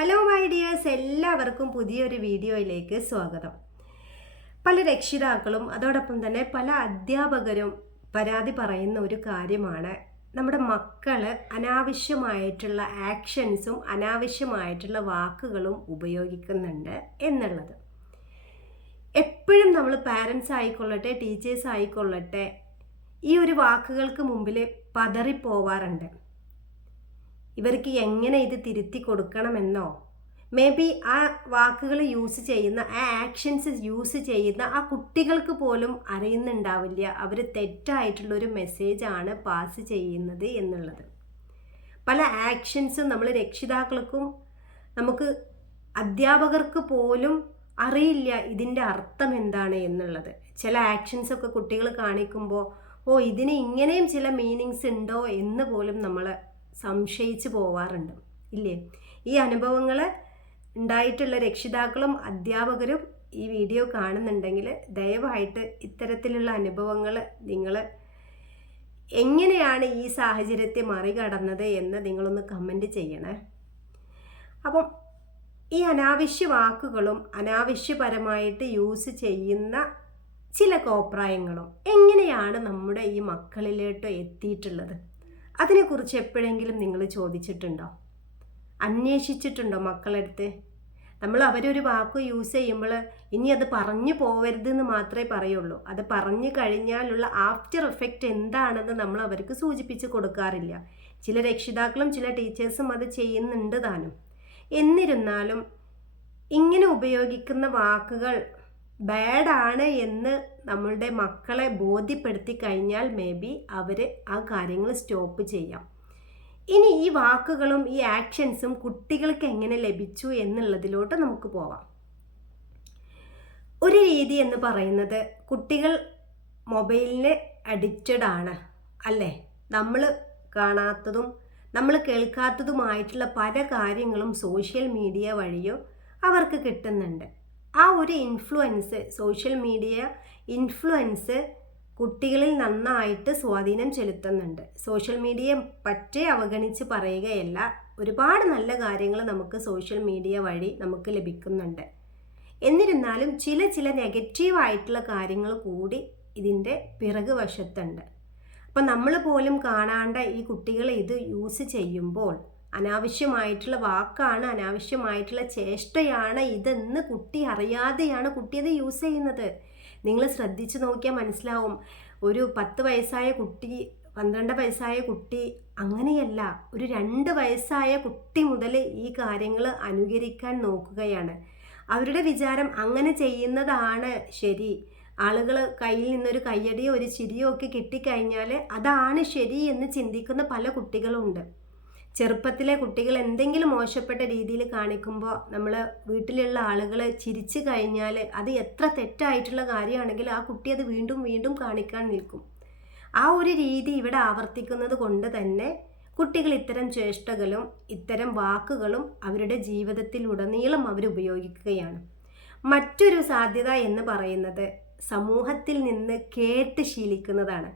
Hello my dears, എല്ലാവർക്കും പുതിയൊരു വീഡിയോയിലേക്ക് സ്വാഗതം. പല രക്ഷിതാക്കളും അതോടൊപ്പം തന്നെ പല അധ്യാപകരും പരാതി പറയുന്ന ഒരു കാര്യമാണ് നമ്മുടെ മക്കൾ അനാവശ്യമായിട്ടുള്ള ആക്ഷൻസും അനാവശ്യമായിട്ടുള്ള വാക്കുകളും ഉപയോഗിക്കുന്നുണ്ട് എന്നുള്ളത്. എപ്പോഴും നമ്മൾ പാരൻസ് ആയിക്കൊള്ളട്ടെ, ടീച്ചേഴ്സ് ആയിക്കൊള്ളട്ടെ, ഈ ഒരു വാക്കുകൾക്ക് മുമ്പിൽ പതറിപ്പോവാറുണ്ട്. ഇവർക്ക് എങ്ങനെ ഇത് തിരുത്തി കൊടുക്കണമെന്നോ, മേ ബി ആ വാക്കുകൾ യൂസ് ചെയ്യുന്ന, ആ ആക്ഷൻസ് യൂസ് ചെയ്യുന്ന ആ കുട്ടികൾക്ക് പോലും അറിയുന്നുണ്ടാവില്ല അവർ തെറ്റായിട്ടുള്ളൊരു മെസ്സേജാണ് പാസ് ചെയ്യുന്നത് എന്നുള്ളത്. പല ആക്ഷൻസും നമ്മൾ രക്ഷിതാക്കൾക്കും നമുക്ക് അധ്യാപകർക്ക് പോലും അറിയില്ല ഇതിൻ്റെ അർത്ഥം എന്താണ് എന്നുള്ളത്. ചില ആക്ഷൻസൊക്കെ കുട്ടികൾ കാണിക്കുമ്പോൾ ഇതിന് ഇങ്ങനെയും ചില മീനിങ്സ് ഉണ്ടോ എന്ന് പോലും നമ്മൾ സംശയിച്ച് പോവാറുണ്ട്, ഇല്ലേ? ഈ അനുഭവങ്ങൾ ഉണ്ടായിട്ടുള്ള രക്ഷിതാക്കളും അധ്യാപകരും ഈ വീഡിയോ കാണുന്നുണ്ടെങ്കിൽ ദയവായിട്ട് ഇത്തരത്തിലുള്ള അനുഭവങ്ങൾ നിങ്ങൾ എങ്ങനെയാണ് ഈ സാഹചര്യത്തെ മറികടന്നത് എന്ന് നിങ്ങളൊന്ന് കമൻറ്റ് ചെയ്യണേ. അപ്പം ഈ അനാവശ്യ വാക്കുകളും അനാവശ്യപരമായിട്ട് യൂസ് ചെയ്യുന്ന ചില കോപ്രായങ്ങളും എങ്ങനെയാണ് നമ്മുടെ ഈ മക്കളിലോട്ട് എത്തിയിട്ടുള്ളത്? അതിനെക്കുറിച്ച് എപ്പോഴെങ്കിലും നിങ്ങൾ ചോദിച്ചിട്ടുണ്ടോ? അന്വേഷിച്ചിട്ടുണ്ടോ മക്കളെടുത്ത്? നമ്മൾ അവരൊരു വാക്ക് യൂസ് ചെയ്യുമ്പോൾ ഇനി അത് പറഞ്ഞു പോവരുതെന്ന് മാത്രമേ പറയുള്ളൂ. അത് പറഞ്ഞു കഴിഞ്ഞാലുള്ള ആഫ്റ്റർ എഫക്റ്റ് എന്താണെന്ന് നമ്മൾ അവർക്ക് സൂചിപ്പിച്ച് കൊടുക്കാറില്ല. ചില രക്ഷിതാക്കളും ചില ടീച്ചേഴ്സും അത് ചെയ്യുന്നുണ്ട് താനും. എന്നിരുന്നാലും ഇങ്ങനെ ഉപയോഗിക്കുന്ന വാക്കുകൾ ബാഡാണ് എന്ന് നമ്മളുടെ മക്കളെ ബോധ്യപ്പെടുത്തി കഴിഞ്ഞാൽ മേ ബി അവർ ആ കാര്യങ്ങൾ സ്റ്റോപ്പ് ചെയ്യാം. ഇനി ഈ വാക്കുകളും ഈ ആക്ഷൻസും കുട്ടികൾക്ക് എങ്ങനെ ലഭിച്ചു എന്നുള്ളതിലോട്ട് നമുക്ക് പോവാം. ഒരു രീതി എന്ന് പറയുന്നത്, കുട്ടികൾ മൊബൈലിന് അഡിക്റ്റഡ് ആണ് അല്ലേ? നമ്മൾ കാണാത്തതും നമ്മൾ കേൾക്കാത്തതുമായിട്ടുള്ള പല കാര്യങ്ങളും സോഷ്യൽ മീഡിയ വഴിയോ അവർക്ക് കിട്ടുന്നുണ്ട്. ആ ഒരു ഇൻഫ്ലുവൻസ്, സോഷ്യൽ മീഡിയ ഇൻഫ്ലുവൻസ് കുട്ടികളിൽ നന്നായിട്ട് സ്വാധീനം ചെലുത്തുന്നുണ്ട്. സോഷ്യൽ മീഡിയയെ പറ്റേ അവഗണിച്ച് പറയുകയല്ല, ഒരുപാട് നല്ല കാര്യങ്ങൾ നമുക്ക് സോഷ്യൽ മീഡിയ വഴി നമുക്ക് ലഭിക്കുന്നുണ്ട്. എന്നിരുന്നാലും ചില നെഗറ്റീവായിട്ടുള്ള കാര്യങ്ങൾ കൂടി ഇതിൻ്റെ പിറകു വശത്തുണ്ട്. അപ്പം നമ്മൾ പോലും കാണാണ്ട ഈ കുട്ടികൾ ഇത് യൂസ് ചെയ്യുമ്പോൾ അനാവശ്യമായിട്ടുള്ള വാക്കാണ്, അനാവശ്യമായിട്ടുള്ള ചേഷ്ടയാണ് ഇതെന്ന് കുട്ടി അറിയാതെയാണ് കുട്ടി അത് യൂസ് ചെയ്യുന്നത്. നിങ്ങൾ ശ്രദ്ധിച്ച് നോക്കിയാൽ മനസ്സിലാവും. ഒരു 10 വയസ്സായ കുട്ടി, 12 വയസ്സായ കുട്ടി അങ്ങനെയല്ല, ഒരു 2 വയസ്സായ കുട്ടി മുതൽ ഈ കാര്യങ്ങൾ അനുകരിക്കാൻ നോക്കുകയാണ്. അവരുടെ വിചാരം അങ്ങനെ ചെയ്യുന്നതാണ് ശരി. ആളുകൾ കയ്യിൽ നിന്നൊരു കയ്യടിയോ ഒരു ചിരിയോ ഒക്കെ കിട്ടിക്കഴിഞ്ഞാൽ അതാണ് ശരി എന്ന് ചിന്തിക്കുന്ന പല കുട്ടികളുമുണ്ട്. ചെറുപ്പത്തിലെ കുട്ടികൾ എന്തെങ്കിലും മോശപ്പെട്ട രീതിയിൽ കാണിക്കുമ്പോൾ നമ്മൾ വീട്ടിലുള്ള ആളുകൾ ചിരിച്ചു കഴിഞ്ഞാൽ അത് എത്ര തെറ്റായിട്ടുള്ള കാര്യമാണെങ്കിൽ ആ കുട്ടി അത് വീണ്ടും വീണ്ടും കാണിക്കാൻ നിൽക്കും. ആ ഒരു രീതി ഇവിടെ ആവർത്തിക്കുന്നത് കൊണ്ട് തന്നെ കുട്ടികൾ ഇത്തരം ചേഷ്ടകളും ഇത്തരം വാക്കുകളും അവരുടെ ജീവിതത്തിലുടനീളം അവർ ഉപയോഗിക്കുകയാണ്. മറ്റൊരു സാധ്യത എന്ന് പറയുന്നത് സമൂഹത്തിൽ നിന്ന് കേട്ട് ശീലിക്കുന്നതാണ്.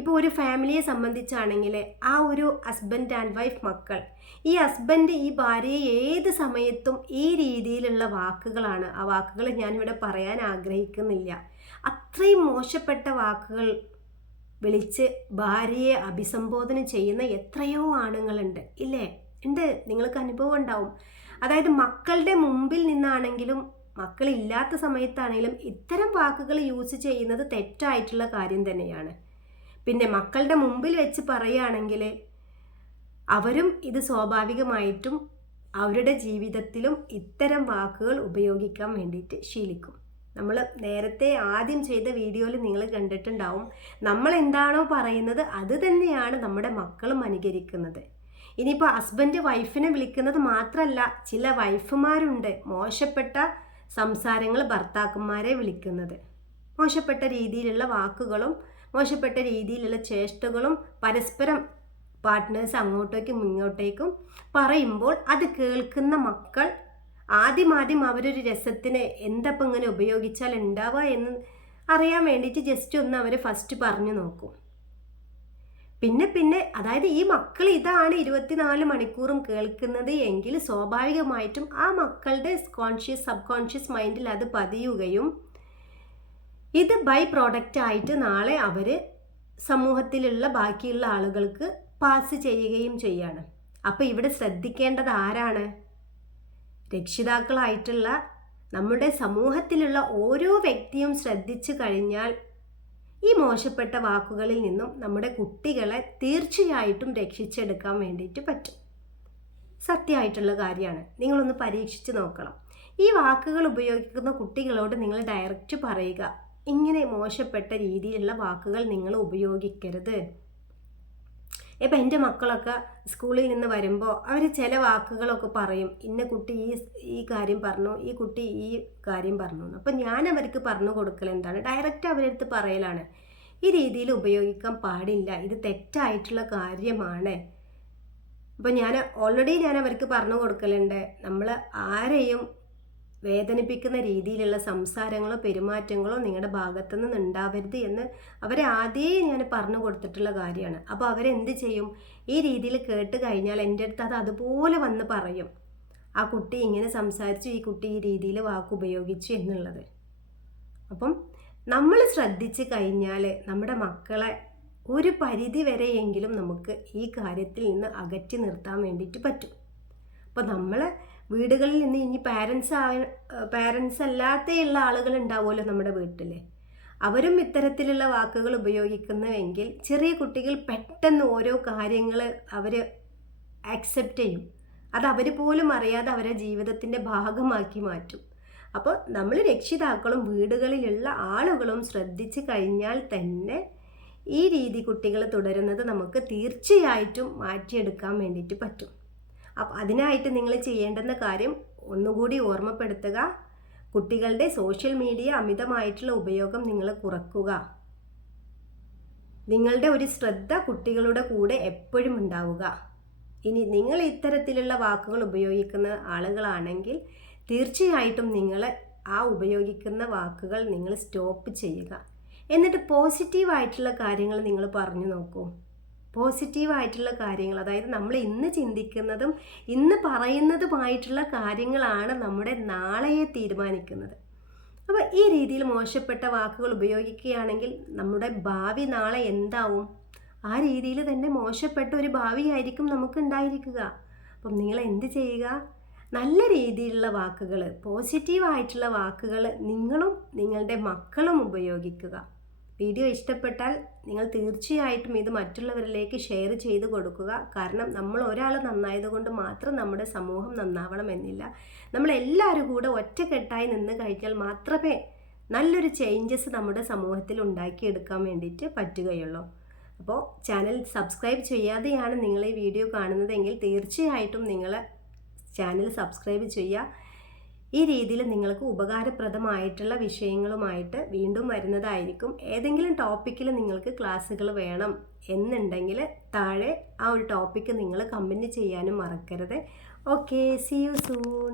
ഇപ്പോൾ ഒരു ഫാമിലിയെ സംബന്ധിച്ചാണെങ്കിൽ ആ ഒരു ഹസ്ബൻഡ് ആൻഡ് വൈഫ് മക്കൾ, ഈ ഹസ്ബൻഡ് ഈ ഭാര്യയെ ഏത് സമയത്തും ഈ രീതിയിലുള്ള വാക്കുകളാണ്. ആ വാക്കുകൾ ഞാനിവിടെ പറയാൻ ആഗ്രഹിക്കുന്നില്ല. അത്രയും മോശപ്പെട്ട വാക്കുകൾ വിളിച്ച് ഭാര്യയെ അഭിസംബോധന ചെയ്യുന്ന എത്രയോ ആണുങ്ങളുണ്ട്, ഇല്ലേ? ഉണ്ട്, നിങ്ങൾക്ക് അനുഭവം ഉണ്ടാവും. അതായത് മക്കളുടെ മുമ്പിൽ നിന്നാണെങ്കിലും മക്കളില്ലാത്ത സമയത്താണെങ്കിലും ഇത്തരം വാക്കുകൾ യൂസ് ചെയ്യുന്നത് തെറ്റായിട്ടുള്ള കാര്യം തന്നെയാണ്. പിന്നെ മക്കളുടെ മുമ്പിൽ വെച്ച് പറയുകയാണെങ്കിൽ അവരും ഇത് സ്വാഭാവികമായിട്ടും അവരുടെ ജീവിതത്തിലും ഇത്തരം വാക്കുകൾ ഉപയോഗിക്കാൻ വേണ്ടിയിട്ട് ശീലിക്കും. നമ്മൾ നേരത്തെ ആദ്യം ചെയ്ത വീഡിയോയിൽ നിങ്ങൾ കണ്ടിട്ടുണ്ടാവും, നമ്മൾ എന്താണോ പറയുന്നത് അത് തന്നെയാണ് നമ്മുടെ മക്കളും അനുകരിക്കുന്നത്. ഇനിയിപ്പോൾ ഹസ്ബൻഡ് വൈഫിനെ വിളിക്കുന്നത് മാത്രമല്ല, ചില വൈഫുമാരുണ്ട് മോശപ്പെട്ട സംസാരങ്ങൾ ഭർത്താക്കന്മാരെ വിളിക്കുന്നത്. മോശപ്പെട്ട രീതിയിലുള്ള വാക്കുകളും മോശപ്പെട്ട രീതിയിലുള്ള ചേഷ്ടകളും പരസ്പരം പാർട്ട്നേഴ്സ് അങ്ങോട്ടേക്കും ഇങ്ങോട്ടേക്കും പറയുമ്പോൾ അത് കേൾക്കുന്ന മക്കൾ ആദ്യം അവരൊരു രസത്തിന് എന്തപ്പം ഇങ്ങനെ ഉപയോഗിച്ചാൽ ഉണ്ടാവുക എന്ന് അറിയാൻ വേണ്ടിയിട്ട് ജസ്റ്റ് ഒന്ന് അവർ ഫസ്റ്റ് പറഞ്ഞു നോക്കും. പിന്നെ അതായത് ഈ മക്കൾ ഇതാണ് 24 മണിക്കൂറും കേൾക്കുന്നത് എങ്കിൽ സ്വാഭാവികമായിട്ടും ആ മക്കളുടെ സബ് കോൺഷ്യസ് മൈൻഡിൽ അത് പതിയുകയും ഇത് ബൈ പ്രോഡക്റ്റ് ആയിട്ട് നാളെ അവർ സമൂഹത്തിലുള്ള ബാക്കിയുള്ള ആളുകൾക്ക് പാസ് ചെയ്യുകയും ചെയ്യാണ്. അപ്പോൾ ഇവിടെ ശ്രദ്ധിക്കേണ്ടത് ആരാണ്? രക്ഷിതാക്കളായിട്ടുള്ള നമ്മുടെ സമൂഹത്തിലുള്ള ഓരോ വ്യക്തിയും ശ്രദ്ധിച്ചു കഴിഞ്ഞാൽ ഈ മോശപ്പെട്ട വാക്കുകളിൽ നിന്നും നമ്മുടെ കുട്ടികളെ തീർച്ചയായിട്ടും രക്ഷിച്ചെടുക്കാൻ വേണ്ടിയിട്ട് പറ്റും. സത്യമായിട്ടുള്ള കാര്യമാണ്. നിങ്ങളൊന്ന് പരീക്ഷിച്ച് നോക്കണം. ഈ വാക്കുകൾ ഉപയോഗിക്കുന്ന കുട്ടികളോട് നിങ്ങൾ ഡയറക്റ്റ് പറയുക, ഇങ്ങനെ മോശപ്പെട്ട രീതിയിലുള്ള വാക്കുകൾ നിങ്ങൾ ഉപയോഗിക്കരുത്. ഇപ്പം എൻ്റെ മക്കളൊക്കെ സ്കൂളിൽ നിന്ന് വരുമ്പോൾ അവർ ചില വാക്കുകളൊക്കെ പറയും, ഇന്ന കുട്ടി ഈ കാര്യം പറഞ്ഞു, ഈ കുട്ടി ഈ കാര്യം പറഞ്ഞു. അപ്പം ഞാൻ അവർക്ക് പറഞ്ഞു കൊടുക്കൽ എന്താണ്, ഡയറക്റ്റ് അവരടുത്ത് പറയലാണ്, ഈ രീതിയിൽ ഉപയോഗിക്കാൻ പാടില്ല, ഇത് തെറ്റായിട്ടുള്ള കാര്യമാണ്. അപ്പം ഞാൻ അവർക്ക് പറഞ്ഞു കൊടുക്കലുണ്ട്, നമ്മൾ ആരെയും വേദനിപ്പിക്കുന്ന രീതിയിലുള്ള സംസാരങ്ങളോ പെരുമാറ്റങ്ങളോ നിങ്ങളുടെ ഭാഗത്തു നിന്ന് ഉണ്ടാവരുത് എന്ന് അവരെ ആദ്യമേ ഞാൻ പറഞ്ഞു കൊടുത്തിട്ടുള്ള കാര്യമാണ്. അപ്പോൾ അവരെന്ത് ചെയ്യും, ഈ രീതിയിൽ കേട്ട് കഴിഞ്ഞാൽ എൻ്റെ അടുത്ത് അത് അതുപോലെ വന്ന് പറയും, ആ കുട്ടി ഇങ്ങനെ സംസാരിച്ചു, ഈ കുട്ടി ഈ രീതിയിൽ വാക്കുപയോഗിച്ചു എന്നുള്ളത്. അപ്പം നമ്മൾ ശ്രദ്ധിച്ച് കഴിഞ്ഞാൽ നമ്മുടെ മക്കളെ ഒരു പരിധി വരെയെങ്കിലും നമുക്ക് ഈ കാര്യത്തിൽ നിന്ന് അകറ്റി നിർത്താൻ വേണ്ടിയിട്ട് പറ്റും. അപ്പോൾ നമ്മൾ വീടുകളിൽ നിന്ന് ഇനി പാരൻസ് അല്ലാതെയുള്ള ആളുകൾ ഉണ്ടാവുമല്ലോ നമ്മുടെ വീട്ടിൽ, അവരും ഇത്തരത്തിലുള്ള വാക്കുകൾ ഉപയോഗിക്കുന്നുവെങ്കിൽ ചെറിയ കുട്ടികൾ പെട്ടെന്ന് ഓരോ കാര്യങ്ങൾ അവർ ആക്സെപ്റ്റ് ചെയ്യും. അത് അവർ പോലും അറിയാതെ അവരെ ജീവിതത്തിൻ്റെ ഭാഗമാക്കി മാറ്റും. അപ്പോൾ നമ്മൾ രക്ഷിതാക്കളും വീടുകളിലുള്ള ആളുകളും ശ്രദ്ധിച്ചു കഴിഞ്ഞാൽ തന്നെ ഈ രീതി കുട്ടികൾ തുടരുന്നത് നമുക്ക് തീർച്ചയായിട്ടും മാറ്റിയെടുക്കാൻ വേണ്ടിയിട്ട് പറ്റും. അപ്പോൾ അതിനായിട്ട് നിങ്ങൾ ചെയ്യേണ്ടുന്ന കാര്യം ഒന്നുകൂടി ഓർമ്മപ്പെടുത്തുക, കുട്ടികളുടെ സോഷ്യൽ മീഡിയ അമിതമായിട്ടുള്ള ഉപയോഗം നിങ്ങൾ കുറക്കുക. നിങ്ങളുടെ ഒരു ശ്രദ്ധ കുട്ടികളുടെ കൂടെ എപ്പോഴും ഉണ്ടാവുക. ഇനി നിങ്ങൾ ഇത്തരത്തിലുള്ള വാക്കുകൾ ഉപയോഗിക്കുന്ന ആളുകളാണെങ്കിൽ തീർച്ചയായിട്ടും നിങ്ങൾ ആ ഉപയോഗിക്കുന്ന വാക്കുകൾ നിങ്ങൾ സ്റ്റോപ്പ് ചെയ്യുക. എന്നിട്ട് പോസിറ്റീവായിട്ടുള്ള കാര്യങ്ങൾ നിങ്ങൾ പറഞ്ഞു നോക്കൂ. പോസിറ്റീവായിട്ടുള്ള കാര്യങ്ങൾ, അതായത് നമ്മൾ ഇന്ന് ചിന്തിക്കുന്നതും ഇന്ന് പറയുന്നതുമായിട്ടുള്ള കാര്യങ്ങളാണ് നമ്മുടെ നാളെയെ തീരുമാനിക്കുന്നത്. അപ്പോൾ ഈ രീതിയിൽ മോശപ്പെട്ട വാക്കുകൾ ഉപയോഗിക്കുകയാണെങ്കിൽ നമ്മുടെ ഭാവി നാളെ എന്താവും? ആ രീതിയിൽ തന്നെ മോശപ്പെട്ട ഒരു ഭാവിയായിരിക്കും നമുക്ക് ഉണ്ടായിരിക്കുക. അപ്പം നിങ്ങൾ എന്ത് ചെയ്യുക, നല്ല രീതിയിലുള്ള വാക്കുകൾ, പോസിറ്റീവായിട്ടുള്ള വാക്കുകൾ നിങ്ങളും നിങ്ങളുടെ മക്കളും ഉപയോഗിക്കുക. വീഡിയോ ഇഷ്ടപ്പെട്ടാൽ നിങ്ങൾ തീർച്ചയായിട്ടും ഇത് മറ്റുള്ളവരിലേക്ക് ഷെയർ ചെയ്ത് കൊടുക്കുക. കാരണം നമ്മൾ ഒരാൾ നന്നായതുകൊണ്ട് മാത്രം നമ്മുടെ സമൂഹം നന്നാവണമെന്നില്ല. നമ്മളെല്ലാവരും കൂടെ ഒറ്റക്കെട്ടായി നിന്ന് കഴിഞ്ഞാൽ മാത്രമേ നല്ലൊരു ചേഞ്ചസ് നമ്മുടെ സമൂഹത്തിൽ ഉണ്ടാക്കിയെടുക്കാൻ വേണ്ടിയിട്ട് പറ്റുകയുള്ളൂ. അപ്പോൾ ചാനൽ സബ്സ്ക്രൈബ് ചെയ്യാതെയാണ് നിങ്ങൾ ഈ വീഡിയോ കാണുന്നതെങ്കിൽ തീർച്ചയായിട്ടും നിങ്ങൾ ചാനൽ സബ്സ്ക്രൈബ് ചെയ്യുക. ഈ രീതിയിൽ നിങ്ങൾക്ക് ഉപകാരപ്രദമായിട്ടുള്ള വിഷയങ്ങളുമായിട്ട് വീണ്ടും വരുന്നതായിരിക്കും. ഏതെങ്കിലും ടോപ്പിക്കിൽ നിങ്ങൾക്ക് ക്ലാസ്സുകൾ വേണം എന്നുണ്ടെങ്കിൽ താഴെ ആ ഒരു ടോപ്പിക്ക് നിങ്ങൾ കമൻറ്റ് ചെയ്യാനും മറക്കരുത്. Okay, see you soon.